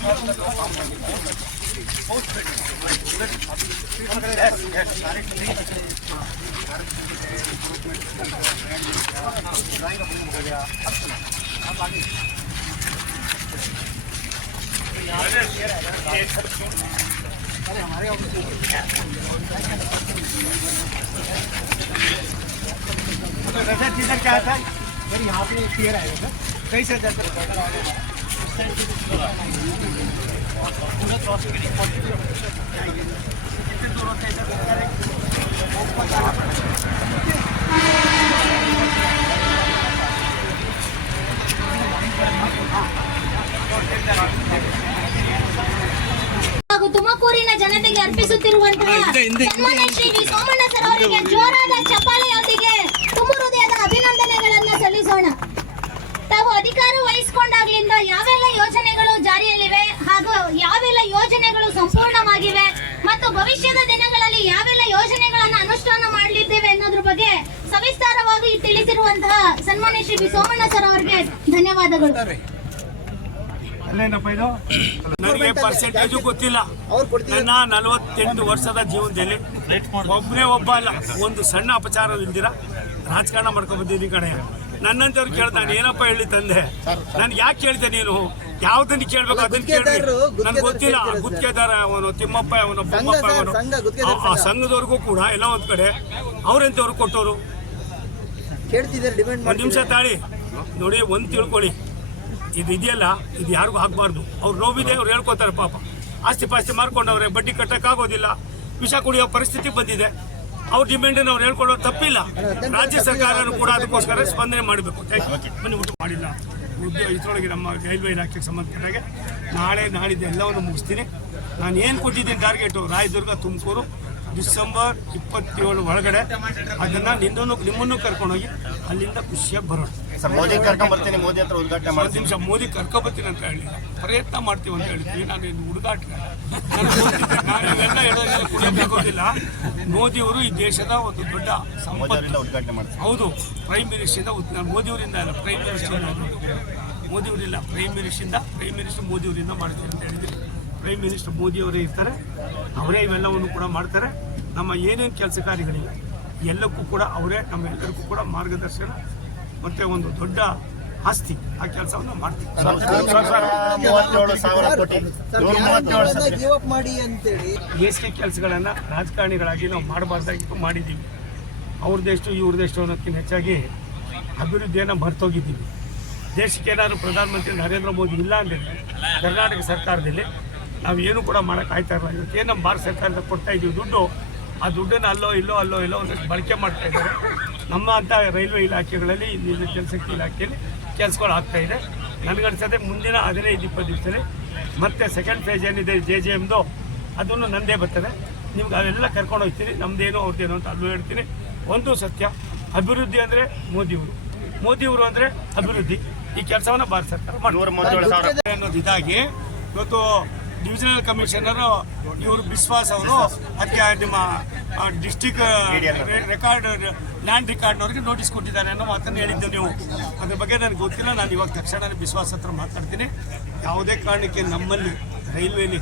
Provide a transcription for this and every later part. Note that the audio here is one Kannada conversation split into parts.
क्या था सर, यहाँ पे क्लियर आएगा सर, कई सर जाकर ಹಾಗೂ ತುಮಕೂರಿನ ಜನತೆಗೆ ಅರ್ಪಿಸುತ್ತಿರುವಂತಹ ಸನ್ಮಾನ್ಯ ಶ್ರೀ ವಿ ಸೋಮಣ್ಣ ಸರ್ ಅವರಿಗೆ ಜೋರಾದ ಚಪ್ಪಾಳೆಯೊಂದಿಗೆ ತುಂಬ ಹೃದಯದ ಅಭಿನಂದನೆಗಳನ್ನು ಸಲ್ಲಿಸೋಣ. ತಾವು ಅಧಿಕಾರ ವಹಿಸಿಕೊಂಡಾಗ್ಲಿಂದ ಯಾವೆಲ್ಲ ಯೋಜನೆಗಳು ಜಾರಿಯಲ್ಲಿವೆ ಹಾಗೂ ಯಾವೆಲ್ಲ ಯೋಜನೆಗಳು ಸಂಪೂರ್ಣವಾಗಿವೆ ಮತ್ತು ಭವಿಷ್ಯದ ದಿನಗಳಲ್ಲಿ ಯಾವೆಲ್ಲ ಯೋಜನೆಗಳನ್ನು ಅನುಷ್ಠಾನ ಮಾಡಲಿದ್ದೇವೆ ಅನ್ನೋದ್ರ ಬಗ್ಗೆ ಸವಿಸ್ತಾರವಾಗಿ ತಿಳಿಸಿರುವಂತಹ ಸನ್ಮಾನ್ಯ ಶ್ರೀ ವಿ ಸೋಮಣ್ಣ ಸರ್ ಅವರಿಗೆ ಧನ್ಯವಾದಗಳು. ಅಲ್ಲೇನಪ್ಪ ಇದು ನನಗೆ ಪರ್ಸೆಂಟೇಜು ಗೊತ್ತಿಲ್ಲ. ನನ್ನ 48 ವರ್ಷದ ಜೀವನದಲ್ಲಿ ಒಬ್ಬನೇ ಒಬ್ಬ ಅಲ್ಲ, ಒಂದು ಸಣ್ಣ ಅಪಚಾರವಿಲ್ದಿರ ರಾಜಕಾರಣ ಮಾಡ್ಕೊಂಡು ಬಂದಿದ್ದೀನಿ ಕಡೆ. ನನ್ನಂತವ್ರು ಕೇಳ್ತಾನೆ ಏನಪ್ಪ ಹೇಳಿ ತಂದೆ, ನನ್ಗೆ ಯಾಕೆ ಕೇಳ್ತೆ ನೀನು, ಯಾವ್ದನ್ನ ಕೇಳ್ಬೇಕು ಅದನ್ನ ಕೇಳಿ, ನನ್ಗೆ ಗೊತ್ತಿಲ್ಲ. ಗುತ್ತಿಗೆದಾರ ಅವನು ತಿಮ್ಮಪ್ಪ ಅವನು ಬೊಮ್ಮಪ್ಪ ಅವನು ಆ ಸಂಘದವ್ರಿಗೂ ಕೂಡ ಎಲ್ಲ ಒಂದ್ ಕಡೆ ಅವ್ರೆಂತವ್ರು ಕೊಟ್ಟವರು. ಒಂದ್ ನಿಮಿಷ ತಾಳಿ ನೋಡಿ, ಒಂದ್ ತಿಳ್ಕೊಳ್ಳಿ, ಇದು ಇದೆಯಲ್ಲ ಇದು ಯಾರಿಗೂ ಆಗ್ಬಾರ್ದು. ಅವ್ರು ನೋವಿದೆ, ಅವ್ರು ಹೇಳ್ಕೊತಾರೆ ಪಾಪ, ಆಸ್ತಿ ಪಾಸ್ತಿ ಮಾರ್ಕೊಂಡವ್ರೆ, ಬಡ್ಡಿ ಕಟ್ಟಕ್ಕಾಗೋದಿಲ್ಲ, ವಿಷ ಕುಡಿಯೋ ಪರಿಸ್ಥಿತಿ ಬಂದಿದೆ. ಅವ್ರ ಡಿಮ್ಯಾಂಡನ್ನು ಅವ್ರು ಹೇಳ್ಕೊಳ್ಳೋದು ತಪ್ಪಿಲ್ಲ. ರಾಜ್ಯ ಸರ್ಕಾರನೂ ಕೂಡ ಅದಕ್ಕೋಸ್ಕರ ಸ್ಪಂದನೆ ಮಾಡಬೇಕು. ಬನ್ನಿ ಊಟ ಮಾಡಿಲ್ಲ ಇದ್ರೊಳಗೆ ನಮ್ಮ ರೈಲ್ವೆ ಇಲಾಖೆಗೆ ಸಂಬಂಧಪಟ್ಟಾಗೆ ನಾಳೆ ನಾಡಿದ್ದು ಎಲ್ಲವನ್ನು ಮುಗಿಸ್ತೀನಿ. ನಾನು ಏನು ಕೊಟ್ಟಿದ್ದೀನಿ ಟಾರ್ಗೆಟು, ರಾಯದುರ್ಗ ತುಮಕೂರು ಡಿಸೆಂಬರ್ 27 ಒಳಗಡೆ ಅದನ್ನು ನಿಮ್ಮನ್ನು ಕರ್ಕೊಂಡೋಗಿ ಅಲ್ಲಿಂದ ಖುಷಿಯಾಗಿ ಬರೋಣ. ಮೋದಿ ಕರ್ಕೊಂಡ್ಬರ್ತೀನಿ, ಮೋದಿ ಹತ್ರ ಉದ್ಘಾಟನೆ ಮಾಡಿ. ನಿಮಿಷ ಮೋದಿ ಕರ್ಕೊಬರ್ತೀನಿ ಅಂತ ಹೇಳಿಲ್ಲ, ಪ್ರಯತ್ನ ಮಾಡ್ತೀವಿ ಅಂತ ಹೇಳ್ತೀವಿ. ನಾನು ಇನ್ನು ಹುಡುಗಾಟ ನಾನೆಲ್ಲ ಹೇಳೋದೆಲ್ಲ ಕುಡಿಯಬೇಕೋದಿಲ್ಲ. ಮೋದಿಯವರು ಈ ದೇಶದ ಒಂದು ದೊಡ್ಡ ಸಂಪತ್ತು. ಉದ್ಘಾಟನೆ ಮಾಡಿ. ಹೌದು, ಪ್ರೈಮ್ ಮಿನಿಸ್ಟರಿಂದ, ಮೋದಿಯವರಿಂದ ಅಲ್ಲ, ಪ್ರೈಮ್ ಮಿನಿಸ್ಟರ್ ಮೋದಿಯವರಿಲ್ಲ, ಪ್ರೈಮ್ ಮಿನಿಸ್ಟರ್ ಮೋದಿಯವರಿಂದ ಮಾಡ್ತೀವಿ ಅಂತ ಹೇಳಿದ್ದೀನಿ. ಪ್ರೈಮ್ ಮಿನಿಸ್ಟರ್ ಮೋದಿಯವರೇ ಇರ್ತಾರೆ, ಅವರೇ ಇವೆಲ್ಲವನ್ನು ಕೂಡ ಮಾಡ್ತಾರೆ. ನಮ್ಮ ಏನೇನು ಕೆಲಸ ಕಾರ್ಯಗಳಿವೆ ಎಲ್ಲಕ್ಕೂ ಕೂಡ ಅವರೇ ನಮ್ಮೆಲ್ಲರಿಗೂ ಕೂಡ ಮಾರ್ಗದರ್ಶನ ಮತ್ತೆ ಒಂದು ದೊಡ್ಡ ಆಸ್ತಿ. ಆ ಕೆಲಸವನ್ನು ಮಾಡ್ತೀವಿ. ಬೇಸಿಗೆ ಕೆಲಸಗಳನ್ನು ರಾಜಕಾರಣಿಗಳಾಗಿ ನಾವು ಮಾಡಬಾರ್ದಾಗಿತ್ತು, ಮಾಡಿದ್ದೀವಿ. ಅವ್ರದ್ದೆಷ್ಟು ಇವ್ರದ್ದೆಷ್ಟು ಅನ್ನೋದಕ್ಕಿಂತ ಹೆಚ್ಚಾಗಿ ಅಭಿವೃದ್ಧಿಯನ್ನು ಮರ್ತೋಗಿದ್ದೀವಿ. ದೇಶಕ್ಕೆ ಏನಾದರೂ ಪ್ರಧಾನಮಂತ್ರಿ ನರೇಂದ್ರ ಮೋದಿ ಇಲ್ಲ ಅಂದರೆ ಕರ್ನಾಟಕ ಸರ್ಕಾರದಲ್ಲಿ ನಾವು ಏನು ಕೂಡ ಮಾಡೋಕ್ಕಾಯ್ತಾ ಇಲ್ಲ. ಇವತ್ತೇನು ನಮ್ಮ ಭಾರತ ಸರ್ಕಾರದಿಂದ ಕೊಡ್ತಾ ಇದ್ದೀವಿ ದುಡ್ಡು, ಆ ದುಡ್ಡನ್ನು ಅಲ್ಲೋ ಇಲ್ಲೋ ಒಂದಷ್ಟು ಬಳಕೆ ಮಾಡ್ತಾ ಇದ್ದಾರೆ. ನಮ್ಮ ಅಂತ ರೈಲ್ವೆ ಇಲಾಖೆಗಳಲ್ಲಿ, ಇಲ್ಲಿ ಜನಶಕ್ತಿ ಇಲಾಖೆಯಲ್ಲಿ ಕೆಲಸಗಳು ಆಗ್ತಾಯಿದೆ. ನನಗನ್ಸದೆ ಮುಂದಿನ 15-20 ದಿವಸದಲ್ಲಿ ಮತ್ತೆ ಸೆಕೆಂಡ್ ಫೇಜ್ ಏನಿದೆ JJMದು ಅದನ್ನು ನಂದೇ ಬರ್ತದೆ. ನಿಮ್ಗೆ ಅವೆಲ್ಲ ಕರ್ಕೊಂಡು ಹೋಗ್ತೀನಿ. ನಮ್ಮದೇನು ಅವ್ರದ್ದೇನು ಅಂತ ಅಲ್ಲೂ ಹೇಳ್ತೀನಿ. ಒಂದು ಸತ್ಯ, ಅಭಿವೃದ್ಧಿ ಅಂದರೆ ಮೋದಿಯವರು ಅಂದರೆ ಅಭಿವೃದ್ಧಿ. ಈ ಕೆಲಸವನ್ನು ಭಾರತ ಸರ್ಕಾರ ಮಾಡಿ ಅನ್ನೋದು ಇದಾಗಿ ಇವತ್ತು ಡಿವಿಷನಲ್ ಕಮಿಷನರು ಇವರು ಬಿಸ್ವಾಸ್ ಅವರು ಅದಕ್ಕೆ ನಿಮ್ಮ ಡಿಸ್ಟಿಕ್ ಲ್ಯಾಂಡ್ ರೆಕಾರ್ಡ್ನವ್ರಿಗೆ ನೋಟಿಸ್ ಕೊಟ್ಟಿದ್ದಾರೆ ಅನ್ನೋ ಮಾತನ್ನು ಹೇಳಿದ್ದೆ ನೀವು. ಅದ್ರ ಬಗ್ಗೆ ನನಗೆ ಗೊತ್ತಿಲ್ಲ. ನಾನು ಇವಾಗ ತಕ್ಷಣ ಬಿಸ್ವಾಸ್ ಹತ್ರ ಮಾತಾಡ್ತೀನಿ. ಯಾವುದೇ ಕಾರಣಕ್ಕೆ ನಮ್ಮಲ್ಲಿ ರೈಲ್ವೇಲಿ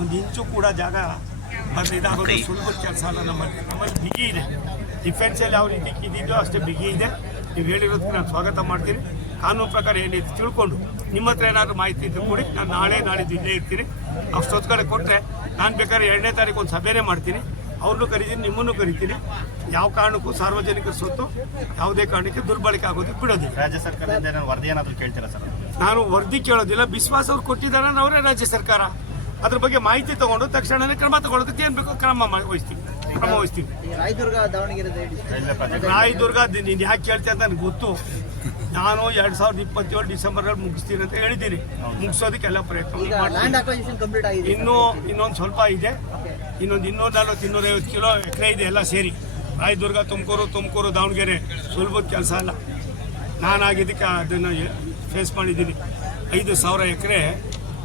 ಒಂದು ಇಂಚು ಕೂಡ ಜಾಗ ಇದಾಗೋದು ಸುಲಭದ ಕೆಲಸ ಅಲ್ಲ. ನಮ್ಮಲ್ಲಿ ಬಿಗಿ ಇದೆ. ಡಿಫೆನ್ಸಲ್ಲಿ ಯಾವ ರೀತಿ ಇದ್ದಿದ್ದೋ ಅಷ್ಟೇ ಬಿಗಿ ಇದೆ. ನೀವು ಹೇಳಿರೋದಕ್ಕೆ ನಾನು ಸ್ವಾಗತ ಮಾಡ್ತೀನಿ. ಕಾನೂನು ಪ್ರಕಾರ ಏನಿದೆ ತಿಳ್ಕೊಂಡು ನಿಮ್ಮ ಹತ್ರ ಏನಾದರೂ ಮಾಹಿತಿ ಇದ್ದು ಕೂಡಿ ನಾನು ನಾಡಿದ್ದು ಇಲ್ಲೇ ಇರ್ತೀನಿ. ಅಷ್ಟೊತ್ತು ಕಡೆ ಕೊಟ್ಟರೆ ನಾನು ಬೇಕಾದ್ರೆ 2ನೇ ತಾರೀಕು ಒಂದು ಸಭೆನೇ ಮಾಡ್ತೀನಿ. ಅವ್ರನ್ನೂ ಕರಿತೀನಿ, ನಿಮ್ಮನ್ನು ಕರಿತೀನಿ. ಯಾವ ಕಾರಣಕ್ಕೂ ಸಾರ್ವಜನಿಕರ ಸ್ವತ್ತು ಯಾವುದೇ ಕಾರಣಕ್ಕೆ ದುರ್ಬಳಕೆ ಆಗೋದಕ್ಕೆ ಬಿಡೋದಿಲ್ಲ. ರಾಜ್ಯ ಸರ್ಕಾರದಿಂದ ವರದಿ ಏನಾದರೂ ಕೇಳ್ತೀರಾ ಸರ್? ನಾನು ವರದಿ ಕೇಳೋದಿಲ್ಲ. ವಿಶ್ವಾಸ ಅವ್ರು ಕೊಟ್ಟಿದ್ದಾರೆ, ಅವರೇ ರಾಜ್ಯ ಸರ್ಕಾರ. ಅದ್ರ ಬಗ್ಗೆ ಮಾಹಿತಿ ತಗೊಂಡು ತಕ್ಷಣವೇ ಕ್ರಮ ತಗೊಳ್ಳೋದಕ್ಕೆ ಏನು ಬೇಕೋ ಕ್ರಮ ವಹಿಸ್ತೀವಿ. ರಾಯದುರ್ಗ ನೀನು ಯಾಕೆ ಕೇಳ್ತೀಯ ಅಂತ ನನಗೆ ಗೊತ್ತು. ನಾನು 2027 ಡಿಸೆಂಬರಲ್ಲಿ ಮುಗಿಸ್ತೀನಿ ಅಂತ ಹೇಳಿದ್ದೀನಿ. ಮುಗಿಸೋದಕ್ಕೆಲ್ಲ ಪ್ರಯತ್ನ ಮಾಡ್ತೀನಿ. ಇನ್ನೊಂದು ಸ್ವಲ್ಪ ಇದೆ. ಇನ್ನೊಂದು 240-250 ಎಕರೆ ಇದೆ ಎಲ್ಲ ಸೇರಿ. ರಾಯದುರ್ಗ, ತುಮಕೂರು, ದಾವಣಗೆರೆ ಸುಲಭದ ಕೆಲಸ ಅಲ್ಲ. ನಾನಾಗಿದ್ದಕ್ಕೆ ಅದನ್ನು ಫೇಸ್ ಮಾಡಿದ್ದೀನಿ. 5,000 ಎಕರೆ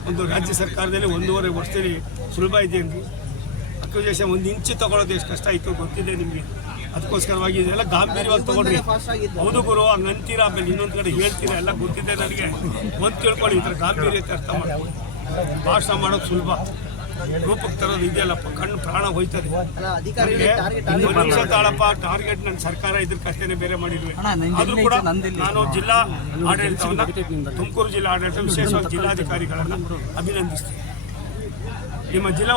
ಒಂದು ರಾಜ್ಯ ಸರ್ಕಾರದಲ್ಲಿ 1.5 ವರ್ಷದಲ್ಲಿ ಸುಲಭ ಇದೆ ಅಂದ್ರಿ. ಅಕ್ವಿಜೇಷನ್ 1 ಇಂಚು ತಗೊಳ್ಳೋದು ಎಷ್ಟು ಕಷ್ಟ ಆಯಿತು ಗೊತ್ತಿದೆ ನಿಮಗೆ. ಅದಕ್ಕೋಸ್ಕರವಾಗಿ ಇದೆಲ್ಲ ಗಾಂಭೀರ್ಯವಾಗಿ ತಗೊಂಡ್ರಿ. ಹೌದು ಗುರು, ಹಂಗೆ ಅಂತೀರಾ, ಆಮೇಲೆ ಇನ್ನೊಂದು ಕಡೆ ಹೇಳ್ತೀರಾ, ಎಲ್ಲ ಗೊತ್ತಿದೆ ನನಗೆ. ಒಂದು ತಿಳ್ಕೊಳ್ಳಿ, ಈ ಥರ ಗಾಂಭೀರ್ಯತೆ ಅರ್ಥ ಮಾಡ್ಕೊಳ್ಳಿ. ಭಾಷಣ ಮಾಡೋದು ಸುಲಭ, ರೂಪಕ್ಕೆ ತರೋದು ಇದೆಯಲ್ಲಪ್ಪ, ಕಣ್ಣು ಪ್ರಾಣ ಹೋಯ್ತದೆ. ಮನುಷ್ಯ ತಾಳಪ್ಪ ಟಾರ್ಗೆಟ್ ನನ್ನ ಸರ್ಕಾರ ಇದ್ರ ಕಥೆನೇ ಬೇರೆ ಮಾಡಿದ್ವಿ. ಅದು ಕೂಡ ನಾನು ಜಿಲ್ಲಾ ಆಡಳಿತವನ್ನ, ತುಮಕೂರು ಜಿಲ್ಲಾ ಆಡಳಿತ, ವಿಶೇಷವಾಗಿ ಜಿಲ್ಲಾಧಿಕಾರಿಗಳನ್ನ ಅಭಿನಂದಿಸ್ತೀನಿ. ನಿಮ್ಮ ಜಿಲ್ಲಾ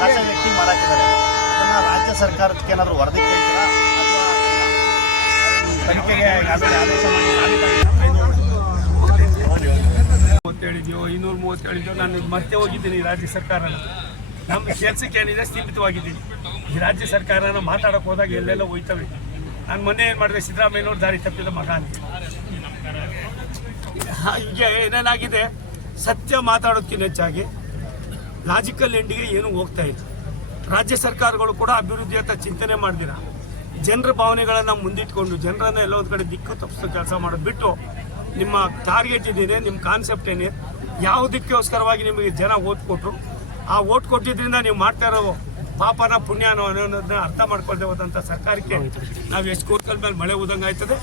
ಖಾಸಗಿ ವ್ಯಕ್ತಿ ಮಾರಾಕಿದ್ದಾರೆ, ಅದನ್ನ ರಾಜ್ಯ ಸರ್ಕಾರಕ್ಕೆ ಏನಾದರೂ ವರದಿ ಕೇಳ್ತೀರಾ ಅಥವಾ ತನಿಖೆಗೆ ಆದೇಶ ಹೇಳಿದ್ಯೋ 230 ಹೇಳಿದ್ಯೋ, ನಾನು ಮತ್ತೆ ಹೋಗಿದ್ದೀನಿ ರಾಜ್ಯ ಸರ್ಕಾರನ. ನಮ್ಮ ಕೆಲಸಕ್ಕೆ ಏನಿದೆ ಸೀಮಿತವಾಗಿದ್ದೀನಿ. ಈ ರಾಜ್ಯ ಸರ್ಕಾರನ ಮಾತಾಡೋಕೆ ಹೋದಾಗ ಎಲ್ಲೆಲ್ಲ ಹೋಯ್ತವೆ. ನಾನು ಮೊನ್ನೆ ಏನು ಮಾಡಿದೆ, ಸಿದ್ದರಾಮಯ್ಯನವ್ರು ದಾರಿ ತಪ್ಪಿದ ಮಗ ಅಂತ. ಈಗ ಏನೇನಾಗಿದೆ, ಸತ್ಯ ಮಾತಾಡೋದಕ್ಕಿಂತ ಹೆಚ್ಚಾಗಿ ಲಾಜಿಕಲ್ ಎಂಡಿಗೆ ಏನೂ ಹೋಗ್ತಾ ಇಲ್ಲ. ರಾಜ್ಯ ಸರ್ಕಾರಗಳು ಕೂಡ ಅಭಿವೃದ್ಧಿ ಅಂತ ಚಿಂತನೆ ಮಾಡ್ದಿರ ಜನರ ಭಾವನೆಗಳನ್ನು ಮುಂದಿಟ್ಕೊಂಡು ಜನರನ್ನ ಎಲ್ಲ ಒಂದು ಕಡೆ ದಿಕ್ಕು ತಪ್ಪಿಸೋ ಕೆಲಸ ಮಾಡೋದು ಬಿಟ್ಟು, ನಿಮ್ಮ ಟಾರ್ಗೆಟ್ ಏನಿದೆ, ನಿಮ್ಮ ಕಾನ್ಸೆಪ್ಟ್ ಏನಿದೆ, ಯಾವುದಕ್ಕೋಸ್ಕರವಾಗಿ ನಿಮಗೆ ಜನ ಓಟ್ ಕೊಟ್ಟರು, ಆ ಓಟ್ ಕೊಟ್ಟಿದ್ದರಿಂದ ನೀವು ಮಾಡ್ತಾ ಇರೋ ಪಾಪನ ಪುಣ್ಯನೋ ಅನ್ನೋದನ್ನ ಅರ್ಥ ಮಾಡ್ಕೊಳ್ದೆ ಹೋದಂಥ ಸರ್ಕಾರಕ್ಕೆ ನಾವು ಎಷ್ಟು ಕೋರ್ಕಲ್ ಮೇಲೆ ಮಳೆ ಹೋದಂಗೆ ಆಯ್ತದೆ.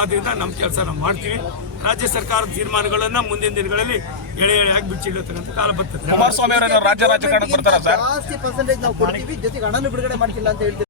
ಆದ್ದರಿಂದ ನಮ್ಮ ಕೆಲಸ ನಾವು ಮಾಡ್ತೀವಿ. ರಾಜ್ಯ ಸರ್ಕಾರದ ತೀರ್ಮಾನಗಳನ್ನು ಮುಂದಿನ ದಿನಗಳಲ್ಲಿ ಎಳೆಯಾಗಿ ಬಿಚ್ಚಿಡತಕ್ಕಂಥ ಕಾಲ ಬರ್ತದೆ. ಕುಮಾರಸ್ವಾಮಿ ಅವರ ರಾಜ್ಯ ರಾಜಕಾರಣಕ್ಕೆ ಬರ್ತಾರ ಸರ್? ಜಾಸ್ತಿ ಪರ್ಸೆಂಟೇಜ್ ನಾವು ಕೊಡ್ತೀವಿ, ಜೊತೆಗೆ ಹಣನೂ ಬಿಡುಗಡೆ ಮಾಡ್ತಿಲ್ಲ ಅಂತ ಹೇಳ್ತೀವಿ.